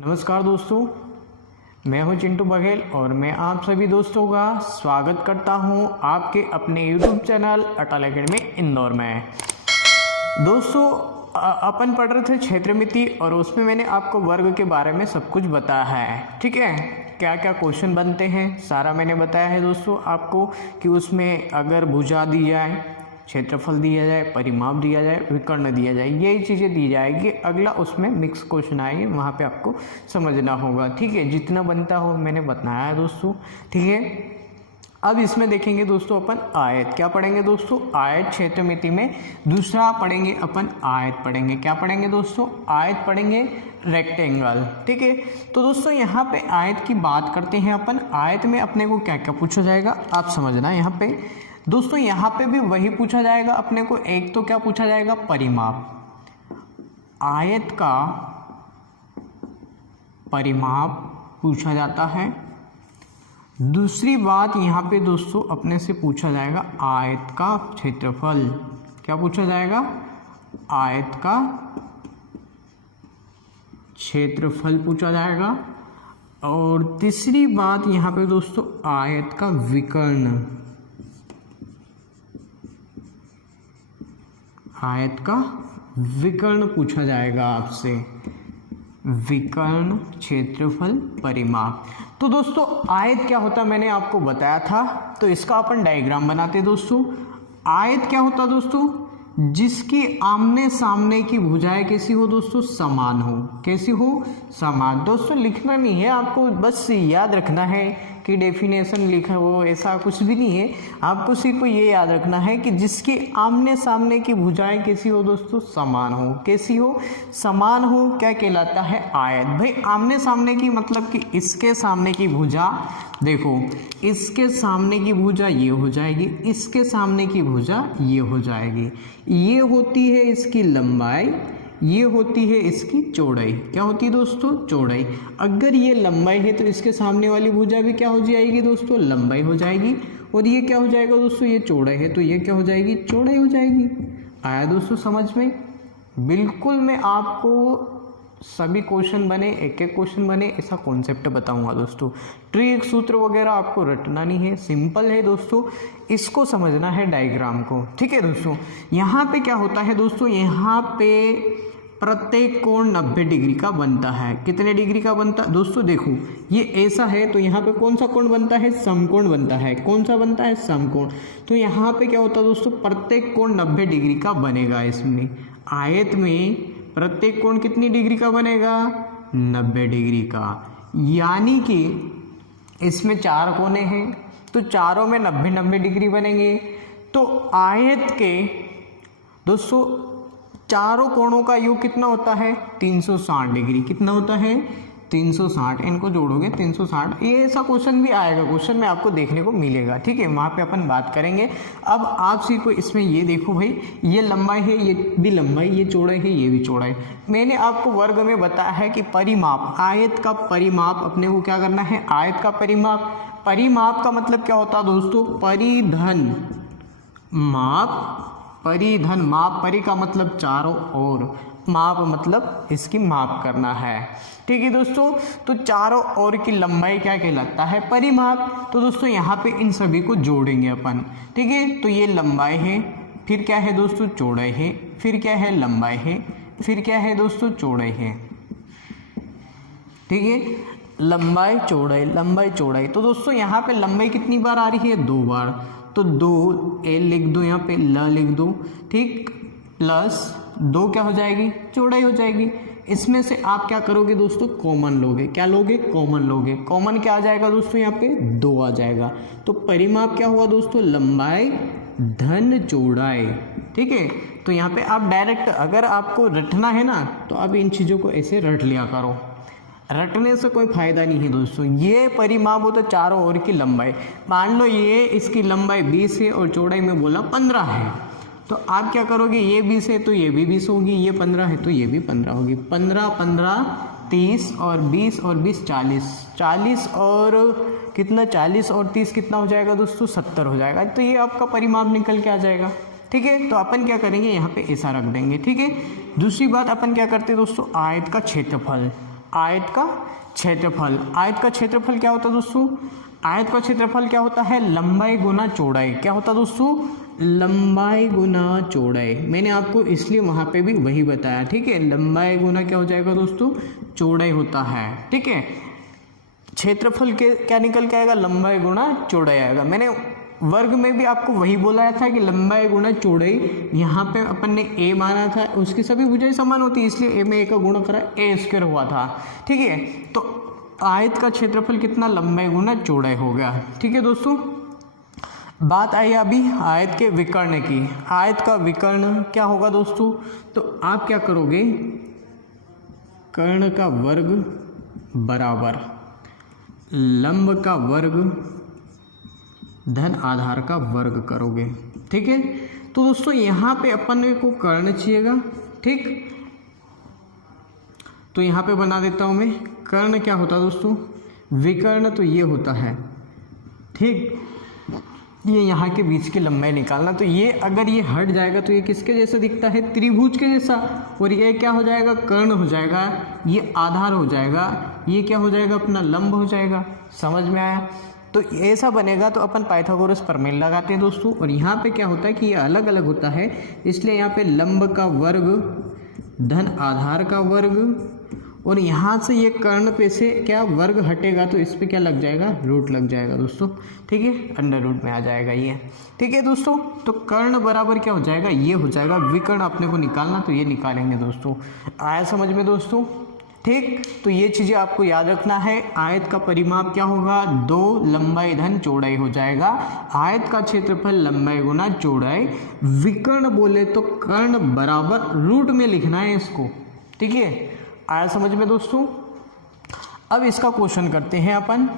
नमस्कार दोस्तों, मैं हूं चिंटू बघेल और मैं आप सभी दोस्तों का स्वागत करता हूं आपके अपने YouTube चैनल अटल एकेडमी इंदौर में। दोस्तों अपन पढ़ रहे थे क्षेत्र मिति और उसमें मैंने आपको वर्ग के बारे में सब कुछ बताया है। ठीक है, क्या क्या क्वेश्चन बनते हैं सारा मैंने बताया है दोस्तों आपको कि उसमें अगर भुजा दी जाए, क्षेत्रफल दिया जाए, परिमाप दिया जाए, विकर्ण दिया जाए, यही चीज़ें दी जाएगी। अगला उसमें मिक्स क्वेश्चन आएंगे, वहाँ पे आपको समझना होगा। ठीक है, जितना बनता हो मैंने बताया है दोस्तों। ठीक है, अब इसमें देखेंगे दोस्तों अपन आयत। क्या पढ़ेंगे दोस्तों? आयत। क्षेत्र मिति में दूसरा पढ़ेंगे अपन आयत पढ़ेंगे। क्या पढ़ेंगे दोस्तों? आयत पढ़ेंगे, रेक्टेंगल। ठीक है, तो दोस्तों यहाँ पे आयत की बात करते हैं अपन। आयत में अपने को क्या क्या पूछा जाएगा आप समझना। यहाँ पे दोस्तों यहाँ पे भी वही पूछा जाएगा अपने को। एक तो क्या पूछा जाएगा? परिमाप। आयत का परिमाप पूछा जाता है। दूसरी बात यहाँ पे दोस्तों अपने से पूछा जाएगा आयत का क्षेत्रफल। क्या पूछा जाएगा? आयत का क्षेत्रफल पूछा जाएगा। और तीसरी बात यहाँ पे दोस्तों आयत का विकर्ण। आयत का विकर्ण पूछा जाएगा आपसे। विकर्ण, क्षेत्रफल, परिमाप। तो दोस्तों आयत क्या होता मैंने आपको बताया था, तो इसका अपन डायग्राम बनाते दोस्तों। आयत क्या होता दोस्तों? जिसकी आमने सामने की भुजाएं कैसी हो दोस्तों? समान हो। कैसी हो? समान। दोस्तों लिखना नहीं है आपको, बस याद रखना है कि डेफिनेशन लिखा हो, ऐसा कुछ भी नहीं है। आपको सिर्फ ये याद रखना है कि जिसके आमने सामने की भुजाएं कैसी हो दोस्तों? समान हो। कैसी हो? समान हो। क्या कहलाता है? आयत। भाई आमने सामने की मतलब कि इसके सामने की भुजा, देखो इसके सामने की भुजा ये हो जाएगी, इसके सामने की भुजा ये हो जाएगी। ये होती है इसकी लंबाई, ये होती है इसकी चौड़ाई। क्या होती है दोस्तों? चौड़ाई। अगर ये लंबाई है तो इसके सामने वाली भुजा भी क्या हो जाएगी दोस्तों? लंबाई हो जाएगी। और ये क्या हो जाएगा दोस्तों? ये चौड़ाई है तो ये क्या हो जाएगी? चौड़ाई हो जाएगी। आया दोस्तों समझ में? बिल्कुल मैं आपको सभी क्वेश्चन बने, एक एक क्वेश्चन बने, ऐसा कॉन्सेप्ट बताऊंगा दोस्तों। ट्रिक सूत्र वगैरह आपको रटना नहीं है, सिंपल है दोस्तों, इसको समझना है डायग्राम को। ठीक है दोस्तों, यहाँ पे क्या होता है दोस्तों? यहाँ पे प्रत्येक कोण 90 डिग्री का बनता है। कितने डिग्री का बनता है दोस्तों? देखो ये ऐसा है तो यहाँ पे कौन सा कोण बनता है? समकोण बनता है। कौन सा बनता है? समकोण। तो यहाँ पे क्या होता है दोस्तों? प्रत्येक कोण 90 डिग्री का बनेगा। इसमें आयत में प्रत्येक कोण कितनी डिग्री का बनेगा? 90 डिग्री का। यानी कि इसमें 4 कोने हैं तो चारों में 90-90 डिग्री बनेंगे। तो आयत के दोस्तों चारों कोणों का योग कितना होता है? 360 डिग्री। कितना होता है? 360। इनको जोड़ोगे 360। ये ऐसा क्वेश्चन भी आएगा, क्वेश्चन में आपको देखने को मिलेगा। ठीक है, वहाँ पे अपन बात करेंगे। अब आप सी को इसमें ये देखो भाई, ये लंबाई है, ये भी लंबाई, ये चौड़ाई है, ये भी चौड़ाई। मैंने आपको वर्ग में बताया है कि परिमाप, आयत का परिमाप अपने को क्या करना है? आयत का परिमाप। परिमाप का मतलब क्या होता है दोस्तों? परिधन माप। परिधन माप, परि का मतलब चारों ओर, माप मतलब इसकी माप करना है। ठीक है दोस्तों, तो चारों ओर की लंबाई क्या कहलाता है? परिमाप। तो दोस्तों यहाँ पे इन सभी को जोड़ेंगे अपन। ठीक है, तो ये लंबाई है, फिर क्या है दोस्तों? चौड़ाई है, फिर क्या है? लंबाई है, फिर क्या है दोस्तों? चौड़ाई है। ठीक है, लंबाई चौड़ाई, लंबाई चौड़ाई। तो दोस्तों यहाँ पे लंबाई कितनी बार आ रही है? 2 बार। तो 2 एल लिख दो, यहाँ पे ल लिख दो। ठीक, प्लस 2 क्या हो जाएगी? चौड़ाई हो जाएगी। इसमें से आप क्या करोगे दोस्तों? कॉमन लोगे। क्या लोगे? कॉमन लोगे। कॉमन क्या आ जाएगा दोस्तों? यहाँ पे 2 आ जाएगा। तो परिमाप क्या हुआ दोस्तों? लंबाई धन चौड़ाई। ठीक है, तो यहाँ पे आप डायरेक्ट अगर आपको रटना है ना तो आप इन चीज़ों को ऐसे रट लिया करो। रटने से कोई फायदा नहीं है दोस्तों। ये परिमाप हो तो चारों ओर की लंबाई। मान लो ये इसकी लंबाई 20 है और चौड़ाई में बोला 15 है, तो आप क्या करोगे? ये 20 है तो ये भी 20 होगी, ये 15 है तो ये भी 15 होगी। 15 15 30 और 20 और 20 40। 40 और कितना? 40 और 30 कितना हो जाएगा दोस्तों? 70 हो जाएगा। तो ये आपका परिमाप निकल के आ जाएगा। ठीक है, तो अपन क्या करेंगे? यहाँ पे ऐसा रख देंगे। ठीक है, दूसरी बात अपन क्या करते हैं दोस्तों? आयत का क्षेत्रफल। आयत का क्षेत्रफल। आयत का क्षेत्रफल क्या होता है दोस्तों? आयत का क्षेत्रफल क्या होता है? लंबाई गुना चौड़ाई। क्या होता है दोस्तों? लंबाई गुना चौड़ाई। मैंने आपको इसलिए वहाँ पे भी वही बताया, ठीक है। लंबाई गुना क्या हो जाएगा दोस्तों? चौड़ाई होता है, ठीक है। क्षेत्रफल के क्या निकल के आएगा? लंबाई गुना चौड़ाई आएगा। मैंने वर्ग में भी आपको वही बोला था कि लंबाई गुना चौड़ाई। यहाँ पे अपन ने a माना था, उसकी सभी भुजाएं समान होती है, इसलिए a में a का गुणा करा, a स्क्वायर हुआ था, ठीक है। तो आयत का क्षेत्रफल कितना? लंबाई गुना चौड़ाई हो गया, ठीक है दोस्तों। बात आई अभी आयत के विकर्ण की। आयत का विकर्ण क्या होगा दोस्तों? तो आप क्या करोगे? कर्ण का वर्ग बराबर लंब का वर्ग धन आधार का वर्ग करोगे, ठीक है। तो दोस्तों यहाँ पे अपन को कर्ण चाहिएगा, ठीक। तो यहाँ पे बना देता हूँ मैं। कर्ण क्या होता है दोस्तों? विकर्ण तो ये होता है, ठीक। ये यहाँ के बीच की लंबाई निकालना। तो ये अगर ये हट जाएगा तो ये किसके जैसा दिखता है? त्रिभुज के जैसा। और ये क्या हो जाएगा? कर्ण हो जाएगा। ये आधार हो जाएगा। ये क्या हो जाएगा? अपना लंब हो जाएगा। समझ में आया? तो ऐसा बनेगा। तो अपन पाइथागोरस प्रमेय लगाते हैं दोस्तों। और यहाँ पे क्या होता है कि ये अलग अलग होता है, इसलिए यहाँ पे लंब का वर्ग धन आधार का वर्ग, और यहाँ से ये कर्ण पे से क्या वर्ग हटेगा तो इस पे क्या लग जाएगा? रूट लग जाएगा दोस्तों, ठीक है। अंडर रूट में आ जाएगा ये, ठीक है दोस्तों। तो कर्ण बराबर क्या हो जाएगा? ये हो जाएगा। विकर्ण अपने को निकालना, तो ये निकालेंगे दोस्तों। आया समझ में दोस्तों? ठीक। तो ये चीज़ें आपको याद रखना है। आयत का परिमाप क्या होगा? 2 लंबाई धन चौड़ाई हो जाएगा। आयत का क्षेत्रफल लंबाई गुना चौड़ाई। विकर्ण बोले तो कर्ण बराबर रूट में लिखना है इसको, ठीक है। आया समझ में दोस्तों? अब इसका क्वेश्चन करते हैं अपन।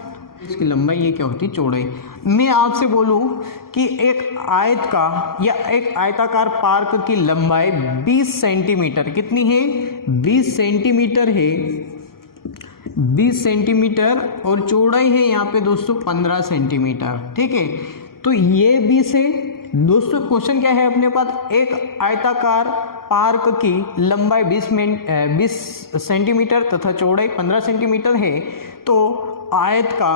इसकी लंबाई ये क्या होती है? चौड़ाई। मैं आपसे बोलूं कि एक आयत का या एक आयताकार पार्क की लंबाई 20 सेंटीमीटर कितनी है? 20 सेंटीमीटर है, 20 सेंटीमीटर, और चौड़ाई है यहाँ पे दोस्तों 15 सेंटीमीटर, ठीक है। तो ये 20 है दोस्तों। क्वेश्चन क्या है अपने पास? एक आयताकार पार्क की लंबाई 20 सेंटीमीटर तथा चौड़ाई 15 सेंटीमीटर है। तो आयत का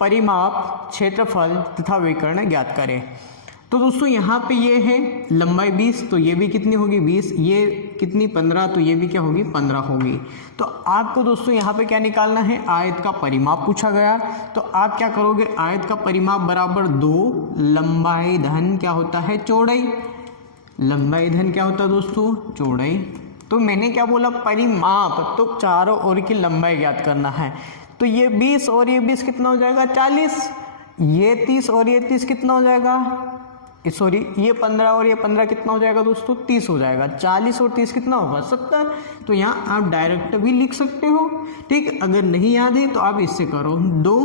परिमाप, क्षेत्रफल तथा विकर्ण ज्ञात करें। तो दोस्तों यहाँ पे ये है लंबाई 20, तो ये भी कितनी होगी? 20। ये कितनी? 15, तो ये भी क्या होगी? 15 होगी। तो आपको दोस्तों यहाँ पे क्या निकालना है? आयत का परिमाप पूछा गया। तो आप क्या करोगे? आयत का परिमाप बराबर 2 लंबाई धन क्या होता है? चौड़ाई। लंबाई धन क्या होता है दोस्तों? चौड़ाई। तो मैंने क्या बोला? परिमाप। तो चारों ओर की लंबाई ज्ञात करना है। तो ये 20 और ये 20 कितना हो जाएगा? 40। ये 30 और ये 30 कितना हो जाएगा? सॉरी, ये 15 और ये 15 कितना हो जाएगा दोस्तों? 30 हो जाएगा। 40 और 30 कितना होगा? 70। तो यहाँ आप डायरेक्ट भी लिख सकते हो, ठीक। अगर नहीं याद है तो आप इससे करो। 2,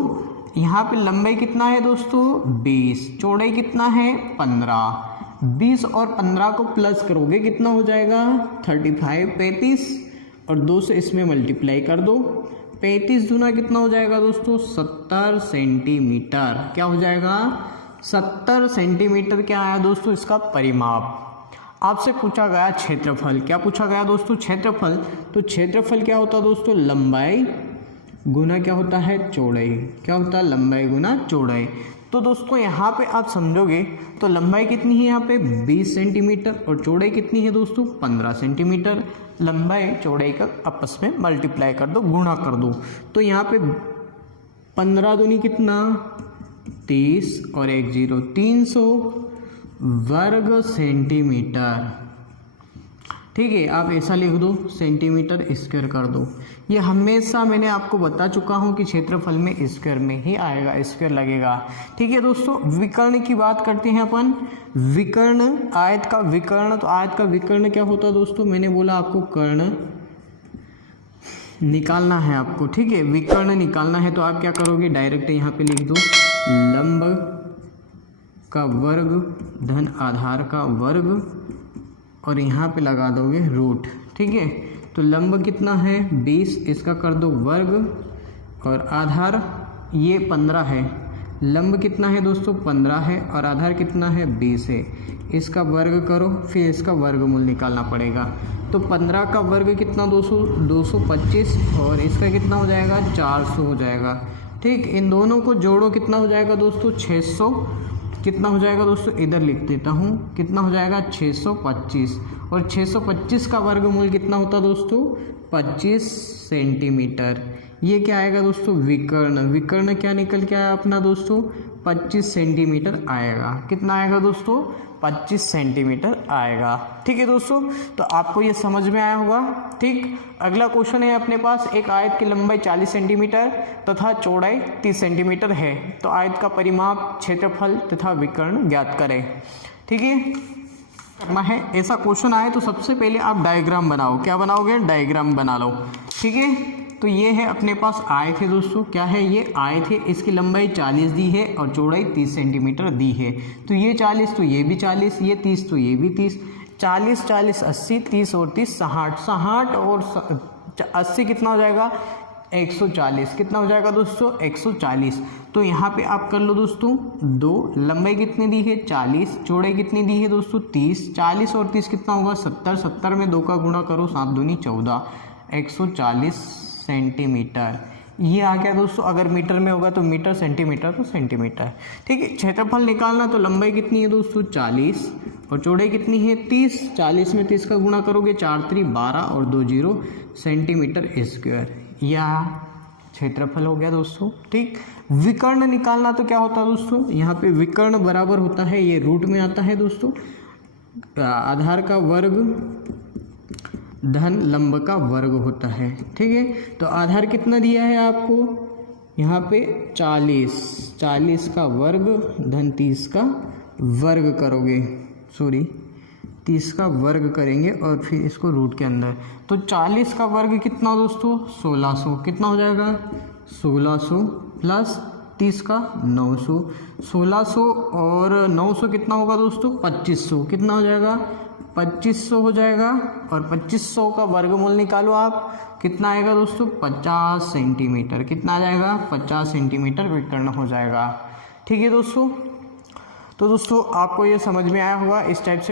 यहाँ पे लंबाई कितना है दोस्तों? 20, चौड़ाई कितना है? 15। 20 और 15 को प्लस करोगे कितना हो जाएगा? 35, 35, और 2 से इसमें मल्टीप्लाई कर दो। 35 दूना कितना हो जाएगा दोस्तों? 70 सेंटीमीटर। क्या हो जाएगा? 70 सेंटीमीटर क्या आया दोस्तों? इसका परिमाप। आपसे पूछा गया क्षेत्रफल। क्या पूछा गया दोस्तों? क्षेत्रफल। तो क्षेत्रफल क्या होता है दोस्तों? लंबाई गुना क्या होता है? चौड़ाई। क्या होता है? लंबाई गुना चौड़ाई। तो दोस्तों यहाँ पे आप समझोगे तो लंबाई कितनी है यहाँ पे? 20 सेंटीमीटर, और चौड़ाई कितनी है दोस्तों? 15 सेंटीमीटर। लंबाई चौड़ाई का आपस में मल्टीप्लाई कर दो, गुणा कर दो। तो यहाँ पे 15 दूनी कितना? 30, और 1 0, 300 वर्ग सेंटीमीटर, ठीक है। आप ऐसा लिख दो, सेंटीमीटर स्क्वायर कर दो। ये हमेशा मैंने आपको बता चुका हूँ कि क्षेत्रफल में स्क्वायर में ही आएगा, स्क्वायर लगेगा, ठीक है दोस्तों। विकर्ण की बात करते हैं अपन। विकर्ण, आयत का विकर्ण। तो आयत का विकर्ण क्या होता है दोस्तों? मैंने बोला आपको कर्ण निकालना है आपको, ठीक है। विकर्ण निकालना है तो आप क्या करोगे? डायरेक्ट यहाँ पे लिख दो लंब का वर्ग धन आधार का वर्ग, और यहाँ पे लगा दोगे रूट, ठीक है। तो लंब कितना है? 20, इसका कर दो वर्ग, और आधार ये 15 है। लंब कितना है दोस्तों? 15 है, और आधार कितना है? 20 है। इसका वर्ग करो, फिर इसका वर्गमूल निकालना पड़ेगा। तो 15 का वर्ग कितना 225 और इसका कितना हो जाएगा 400 हो जाएगा। ठीक, इन दोनों को जोड़ो कितना हो जाएगा दोस्तों 600, कितना हो जाएगा दोस्तों इधर लिख देता हूँ, कितना हो जाएगा 625 और 625 का वर्गमूल कितना होता दोस्तों 25 सेंटीमीटर। ये क्या आएगा दोस्तों विकर्ण, विकर्ण क्या निकल के आया अपना दोस्तों 25 सेंटीमीटर आएगा। कितना आएगा दोस्तों 25 सेंटीमीटर आएगा। ठीक है दोस्तों, तो आपको ये समझ में आया होगा। ठीक, अगला क्वेश्चन है अपने पास, एक आयत की लंबाई 40 सेंटीमीटर तथा चौड़ाई 30 सेंटीमीटर है, तो आयत का परिमाप, क्षेत्रफल तथा विकर्ण ज्ञात करें। ठीक है, करना है ऐसा क्वेश्चन आए तो सबसे पहले आप डायग्राम बनाओ। क्या बनाओगे, डायग्राम बना लो। ठीक है, तो ये है अपने पास आयत है दोस्तों, क्या है ये आयत है, इसकी लंबाई 40 दी है और चौड़ाई 30 सेंटीमीटर दी है। तो ये 40 तो ये भी 40, ये 30 तो ये भी 30, 40 40 80, 30 और 30 60, 60 और 80 कितना हो जाएगा 140, कितना हो जाएगा दोस्तों 140। तो यहाँ पे आप कर लो दोस्तों 2, लंबाई कितनी दी है 40, चौड़ाई कितनी दी है दोस्तों 30, 40 और 30 कितना होगा 70, 70 में 2 का गुणा करो 7 दूनी 14, 140 सेंटीमीटर। ये आ गया दोस्तों, अगर मीटर में होगा तो मीटर, सेंटीमीटर तो सेंटीमीटर। ठीक है, क्षेत्रफल निकालना तो लंबाई कितनी है दोस्तों 40 और चौड़ाई कितनी है 30, 40 में 30 का गुणा करोगे 4 3 12 और 2 0 सेंटीमीटर स्क्वायर। यह क्षेत्रफल हो गया दोस्तों। ठीक, विकर्ण निकालना तो क्या होता है दोस्तों, यहाँ पे विकर्ण बराबर होता है, ये रूट में आता है दोस्तों, आधार का वर्ग धन लंब का वर्ग होता है। ठीक है, तो आधार कितना दिया है आपको यहाँ पे 40, 40 का वर्ग धन 30 का वर्ग करोगे, सॉरी 30 का वर्ग करेंगे और फिर इसको रूट के अंदर, तो 40 का वर्ग कितना दोस्तों 1600, कितना हो जाएगा 1600 प्लस 30 का 900, 1600 और 900 कितना होगा दोस्तों 2500, कितना हो जाएगा 2500 हो जाएगा। और 2500 का वर्गमूल निकालो आप, कितना आएगा दोस्तों 50 सेंटीमीटर, कितना आ जाएगा 50 सेंटीमीटर विकर्ण हो जाएगा। ठीक है दोस्तों, तो दोस्तों आपको ये समझ में आया होगा इस टाइप से